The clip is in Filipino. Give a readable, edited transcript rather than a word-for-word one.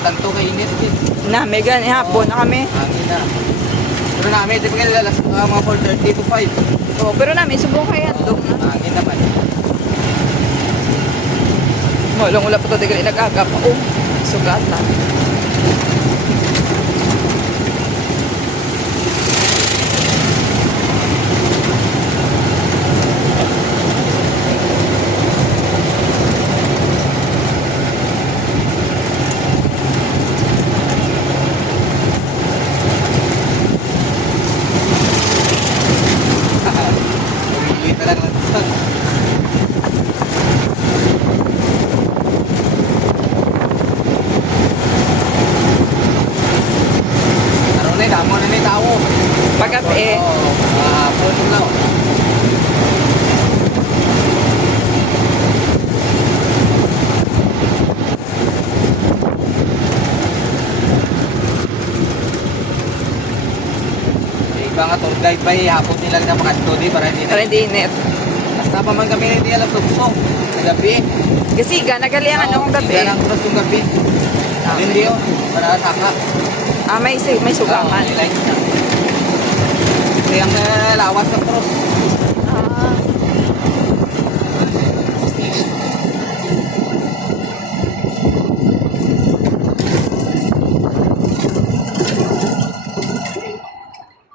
tanto kainit din. Na, may gani hapon na kami. Hangin na. Pero namin, di ba kaya lalas mga 4:30 to 5. Oh, pero namin subong kaya dong na. Hangin naman. Malong wala pa to digali nag-aga pa. Oh, sugatan. Pumili na lang lang. Araw na, damo na may tao. Paggabi eh. Oo, hapon lang. Iba nga tour guide ba hapon nila na makanto di para hindi Para na. hindi init. Basta pa man kami hindi alam tugsong sa gabi. Kasi nagaliangan akong gabi. Hindi lang cross yung gabi. Hindi yun. Para saka. Ah, may sugangan. Like na. Kaya ang lawas ng cross.